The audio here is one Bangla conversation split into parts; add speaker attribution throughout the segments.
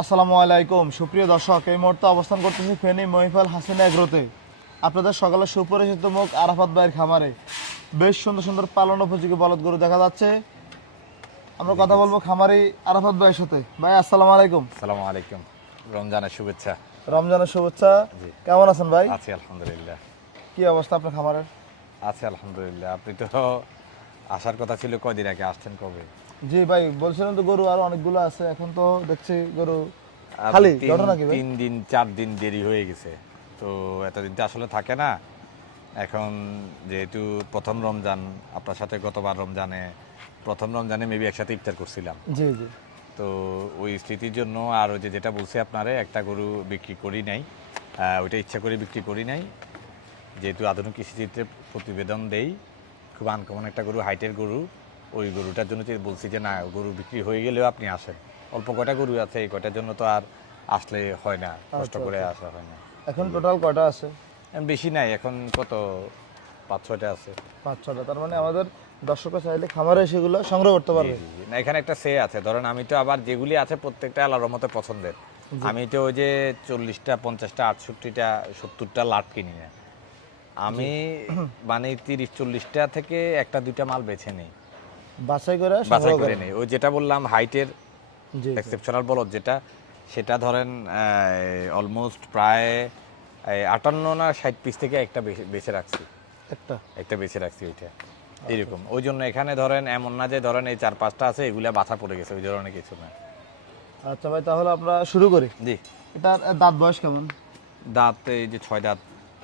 Speaker 1: আসসালামু আলাইকুম। সুপ্রিয় দর্শক এই মুহূর্তে অবস্থান করতেছি ফেনী মহিফাল হাসিনা এগ্রোতে। আপনাদের সকালে সুপরিচিত মুখ আরাফাত ভাইয়ের খামারে। বেশ সুন্দর সুন্দর পালন উপযোগী বলদ গরু দেখা যাচ্ছে। আমরা কথা বলব খামারি আরাফাত ভাইয়ের সাথে। ভাই আসসালামু আলাইকুম।
Speaker 2: সালামু আলাইকুম। রমজানের শুভেচ্ছা।
Speaker 1: রমজানের শুভেচ্ছা। কেমন আছেন ভাই?
Speaker 2: আছি আলহামদুলিল্লাহ।
Speaker 1: কি অবস্থা আপনার খামারের?
Speaker 2: আছি আলহামদুলিল্লাহ। আপনি তো আসার কথা ছিল কয়দিন আগে আসছেন কবে?
Speaker 1: জি ভাই বলছিলেন তো গরু আরও অনেকগুলো আছে এখন তো দেখছি গরু খালি ঘটনা কি ভাই?
Speaker 2: তিন দিন চার দিন দেরি হয়ে গেছে। তো এতদিন তো আসলে থাকে না। এখন যেহেতু প্রথম রমজান আপনার সাথে গতবার রমজানে প্রথম রমজানে মেবি একসাথে ইফতার করছিলাম।
Speaker 1: জি জি।
Speaker 2: তো ওই স্মৃতির জন্য আর ওই যে যেটা বলছি আপনারে একটা গরু বিক্রি করি নাই। ওইটা ইচ্ছা করে বিক্রি করি নাই। যেহেতু আধুনিক কৃষিচিত্রে প্রতিবেদন দেই খুব আনকমন একটা গরু হাইটের গরু। ওই গরুটার জন্য বলছি যে না গরু বিক্রি হয়ে গেলেও আপনি আসেন। অল্প কয়টা গরু আছে এই কয়টার জন্য তো আর আসলে হয় না কষ্ট করে আসা হয় না।
Speaker 1: এখন টোটাল কয়টা আছে?
Speaker 2: বেশি নাই এখন কত পাঁচ ছয়টা আছে।
Speaker 1: পাঁচ ছটা তার মানে আমাদের দর্শকরা চাইলে খামারে সেগুলো সংগ্রহ করতে পারবে।
Speaker 2: না এখানে একটা সে আছে ধরেন আমি তো আবার যেগুলি আছে প্রত্যেকটা আল্লাহর মতো পছন্দের। আমি তো ওই যে চল্লিশটা পঞ্চাশটা আটষট্টিটা সত্তরটা লাট কিনি না। আমি মানে তিরিশ চল্লিশটা থেকে একটা দুইটা মাল বেছে নিই।
Speaker 1: বাছাই করে
Speaker 2: বাছাই করে নেই। ওই যেটা বললাম হাইটের। এক্সেপশনাল বলদ যেটা সেটা ধরেন অলমোস্ট প্রায় আটান্ন না ষাট পিস থেকে একটা বেছে- রাখছি।
Speaker 1: একটা।
Speaker 2: একটা বেছে রাখছি ওইটা। এরকম ওই জন্য এখানে ধরেন এমন না যে ধরেন এই চার পাঁচটা আছে এগুলা বাছা পড়ে গেছে ওই ধরনের কিছু না।
Speaker 1: আচ্ছা ভাই তাহলে আমরা শুরু করি।
Speaker 2: জি।
Speaker 1: এটার দাঁত বয়স কেমন?
Speaker 2: দাঁত এই যে ছয় দাঁত।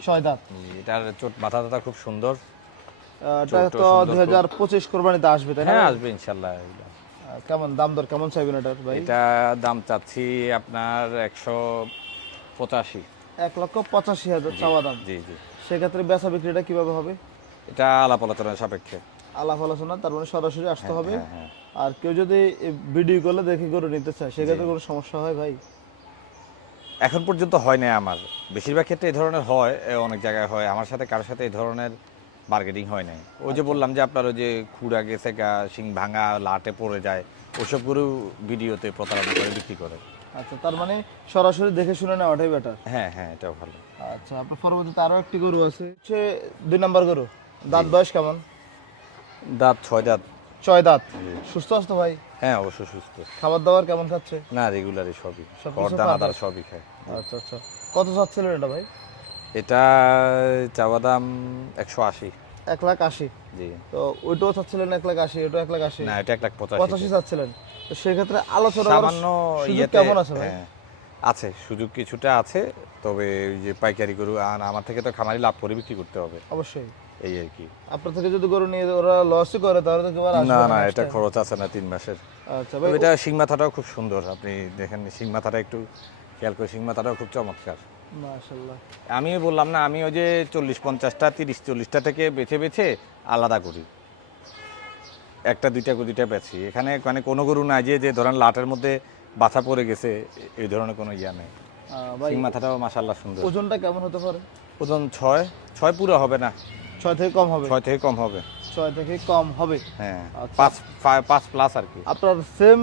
Speaker 1: ছয় দাঁত।
Speaker 2: এটার চোট মাথা টাথা খুব সুন্দর।
Speaker 1: এটা তো
Speaker 2: সুন্দর
Speaker 1: দুই হাজার পঁচিশ কোরবানিতে আসবে তাই না
Speaker 2: হ্যাঁ আসবে ইনশাল্লাহ
Speaker 1: কেমন দাম দর কেমন চাইবেন এটার ভাই?
Speaker 2: এটা দাম চাচ্ছি আপনার একশো পঁচাশি।
Speaker 1: এক লক্ষ পঁচাশি হাজার চাওয়া দাম।
Speaker 2: জি জি।
Speaker 1: সেক্ষেত্রে বেচা বিক্রিটা কীভাবে হবে?
Speaker 2: এটা আলাপ আলোচনার সাপেক্ষে।
Speaker 1: আলাপ আলোচনা তার মানে সরাসরি আসতে হবে।
Speaker 2: হ্যাঁ হ্যাঁ।
Speaker 1: আর কেউ যদি ভিডিও করলে দেখে গরু নিতে চায় সেক্ষেত্রে কোনো সমস্যা হয় ভাই?
Speaker 2: এখন পর্যন্ত হয় না আমার। বেশিরভাগ ক্ষেত্রে এই ধরনের হয় অনেক জায়গায় হয়। আমার সাথে কারোর সাথে এই ধরনের মার্কেটিং হয় নাই। ওই যে বললাম যে আপনার ওই যে খুঁড়া গেছে গা শিং ভাঙা লাটে পড়ে যায় ওসব গরু ভিডিওতে প্রতারণা করে বিক্রি করে।
Speaker 1: আচ্ছা তার মানে সরাসরি দেখে শুনে নেওয়াটাই বেটার
Speaker 2: হ্যাঁ হ্যাঁ এটাও ভালো।
Speaker 1: আচ্ছা আপনার পরবর্তীতে আরও একটি গরু আছে হচ্ছে দুই নাম্বার গরু। দাঁত বয়স কেমন?
Speaker 2: দাঁত ছয় দাঁত।
Speaker 1: ছয় দাঁত। সুস্থ আছে তো ভাই?
Speaker 2: হ্যাঁ অবশ্য সুস্থ।
Speaker 1: খাবার দাবার কেমন খাচ্ছে?
Speaker 2: না রেগুলারই সবই।
Speaker 1: সব
Speaker 2: দানা? সবই খায়।
Speaker 1: আচ্ছা আচ্ছা। কত চাচ্ছিলেন এটা ভাই?
Speaker 2: এটা চাওয়া দাম একশো আশি।
Speaker 1: এক লাখ আশি।
Speaker 2: জি।
Speaker 1: তো ওইটাও চাচ্ছিলেন এক লাখ আশি এক লাখ আশি?
Speaker 2: না এটা এক লাখ পঁচাশি।
Speaker 1: পঁচাশি চাচ্ছিলেন। তো সেক্ষেত্রে আলোচনা
Speaker 2: সামান্য
Speaker 1: কেমন আছে ভাই?
Speaker 2: হ্যাঁ, আছে সুযোগ কিছুটা আছে তবে যে পাইকারি গরু আমার থেকে তো খামারি লাভ করে বিক্রি করতে হবে।
Speaker 1: অবশ্যই।
Speaker 2: এই আর কি।
Speaker 1: আপনার থেকে যদি গরু নিয়ে ওরা লসই করে তাহলে তো আসবে
Speaker 2: না না এটা খরচ আছে না তিন মাসের।
Speaker 1: আচ্ছা ভাই
Speaker 2: এটা শিং মাথাটাও খুব সুন্দর আপনি দেখেন শিং মাথাটা একটু খেয়াল করে শিং মাথাটাও খুব চমৎকার। আমি বললাম না আমি ওই যে চল্লিশ পঞ্চাশটা তিরিশ চল্লিশটা থেকে বেছে বেছে আলাদা করি। একটা দুইটা দুইটা বেছি। এখানে মানে কোনো গরু নাই যে যে ধরেন লাটের মধ্যে বাছা পড়ে গেছে এই ধরনের কোনো ইয়া নেই। শিং মাথাটাও মাসাল্লাহ সুন্দর।
Speaker 1: ওজনটা কেমন হতে পারে?
Speaker 2: ওজন ছয় ছয় পুরো হবে না।
Speaker 1: ছয় থেকে কম হবে?
Speaker 2: ছয় থেকে কম হবে।
Speaker 1: ছয় থেকে কম হবে?
Speaker 2: হ্যাঁ
Speaker 1: আচ্ছা।
Speaker 2: পাঁচ পাঁচ প্লাস আর কি।
Speaker 1: আপনার সেম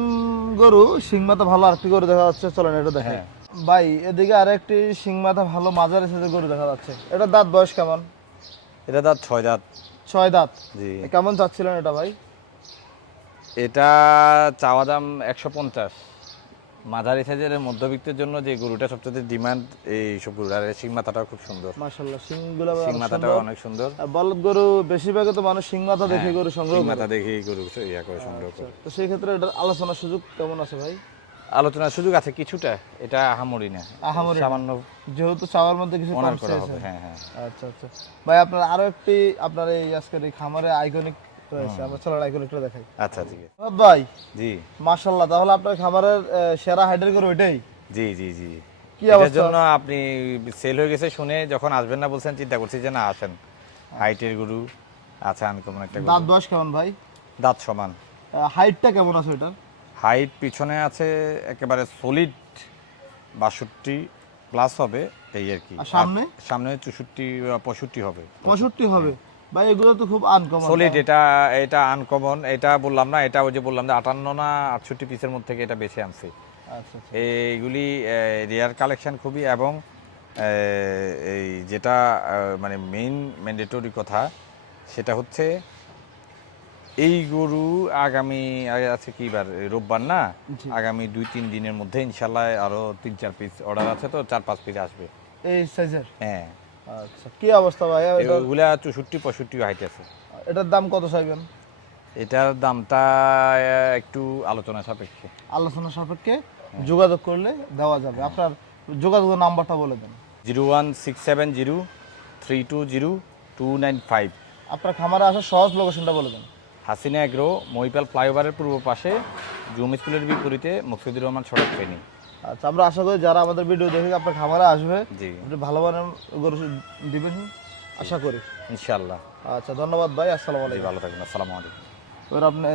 Speaker 1: গরু সিংমাথা ভালো আরেকটি গরু দেখা যাচ্ছে চলেন এটা দেখেন
Speaker 2: হ্যাঁ।
Speaker 1: ভাই এদিকে আরেকটি সিংমাথা ভালো মাঝারি সাথে গরু দেখা যাচ্ছে। এটা দাঁত বয়স কেমন?
Speaker 2: এটা দাঁত ছয় দাঁত।
Speaker 1: ছয় দাঁত?
Speaker 2: জি।
Speaker 1: কেমন চাচ্ছিলেন এটা ভাই?
Speaker 2: এটা চাওয়া দাম একশো পঞ্চাশ। মাঝারি সাইজের মধ্যবিত্তের জন্য যে গরুটা সবচেয়ে ডিমান্ড এই সব গরু। আর শিং মাথাটাও খুব সুন্দর।
Speaker 1: মাশাআল্লাহ সিংগুলো
Speaker 2: শিং মাথাটাও অনেক সুন্দর।
Speaker 1: বলদ গরু বেশিরভাগই তো মানুষ সিং মাথা দেখে গরু সংগ্রহ
Speaker 2: শিং
Speaker 1: করে।
Speaker 2: মাথা দেখে গরু ইয়া করে সংগ্রহ করে।
Speaker 1: তো সেই ক্ষেত্রে এটার আলোচনার সুযোগ কেমন আছে ভাই?
Speaker 2: আলোচনার সুযোগ আছে কিছুটা এটা আহামরি না।
Speaker 1: আহামরি
Speaker 2: সামান্য
Speaker 1: যেহেতু চাওয়ার মধ্যে কিছু কম
Speaker 2: করা হবে হ্যাঁ হ্যাঁ।
Speaker 1: আচ্ছা আচ্ছা। ভাই আপনার আরও একটি আপনার এই আজকের এই খামারে আইকনিক রয়েছে। আমরা চলার আইকনিকটা দেখাই।
Speaker 2: আচ্ছা ঠিক আছে।
Speaker 1: ভাই
Speaker 2: জি।
Speaker 1: মাশাল্লাহ তাহলে আপনার খামারের সেরা হাইডের গরু ওইটাই
Speaker 2: জি জি জি।
Speaker 1: কি
Speaker 2: এটার
Speaker 1: অবস্থা?
Speaker 2: জন্য আপনি সেল হয়ে গেছে শুনে যখন আসবেন না বলছেন চিন্তা করছি যে না আসেন। হাইটের গরু আচ্ছা আনকমন একটা
Speaker 1: দাঁত বয়স কেমন ভাই?
Speaker 2: দাঁত সমান।
Speaker 1: হাইটটা কেমন আছে ওইটার?
Speaker 2: হাইট পিছনে আছে একেবারে সলিড বাষট্টি প্লাস হবে এই আর কি।
Speaker 1: সামনে?
Speaker 2: সামনে চৌষট্টি বা পঁয়ষট্টি হবে।
Speaker 1: পঁয়ষট্টি হবে। ভাই এগুলো তো খুব আনকমন
Speaker 2: সলিড এটা এটা আনকমন এটা বললাম না এটা ওই যে বললাম যে আটান্ন না আটষট্টি পিসের মধ্যে থেকে এটা বেছে আনছি।
Speaker 1: আচ্ছা আচ্ছা।
Speaker 2: এইগুলি রেয়ার কালেকশন খুবই এবং এই যেটা মানে মেইন ম্যান্ডেটরি কথা সেটা হচ্ছে এই গরু আগামী আছে কি বার রোববার না? আগামী দুই তিন দিনের মধ্যে ইনশাল্লাহ আরও তিন চার পিস অর্ডার আছে তো চার পাঁচ পিস আসবে।
Speaker 1: এই সাইজের
Speaker 2: হ্যাঁ।
Speaker 1: আচ্ছা কি অবস্থা এটা-
Speaker 2: এগুলা চৌষট্টি পঁয়ষট্টি হাইট আছে।
Speaker 1: এটার দাম কত চাইবেন?
Speaker 2: এটার দামটা একটু আলোচনা সাপেক্ষে।
Speaker 1: আলোচনা সাপেক্ষে যোগাযোগ করলে দেওয়া যাবে। আপনার যোগাযোগের নাম্বারটা বলে দেন।
Speaker 2: Zero one six seven zero three two zero two nine five.
Speaker 1: আপনার খামারে আসার সহজ লোকেশনটা বলে দেন।
Speaker 2: হাসিনা এগ্রো মহিপাল ফ্লাইওভারের পূর্ব পাশে জুম স্কুলের বিপরীতে মুকসুদুর রহমান সড়ক ট্রেনিং।
Speaker 1: আচ্ছা আমরা আশা করি যারা আমাদের ভিডিও দেখে আপনার খামারে আসবে
Speaker 2: জি।
Speaker 1: ভালো মানের গরু দিবেন আশা করি।
Speaker 2: ইনশাল্লাহ
Speaker 1: আচ্ছা ধন্যবাদ ভাই আসসালামু আলাইকুম।
Speaker 2: ভালো থাকবেন আসসালামু আলাইকুম।
Speaker 1: এবার আপনি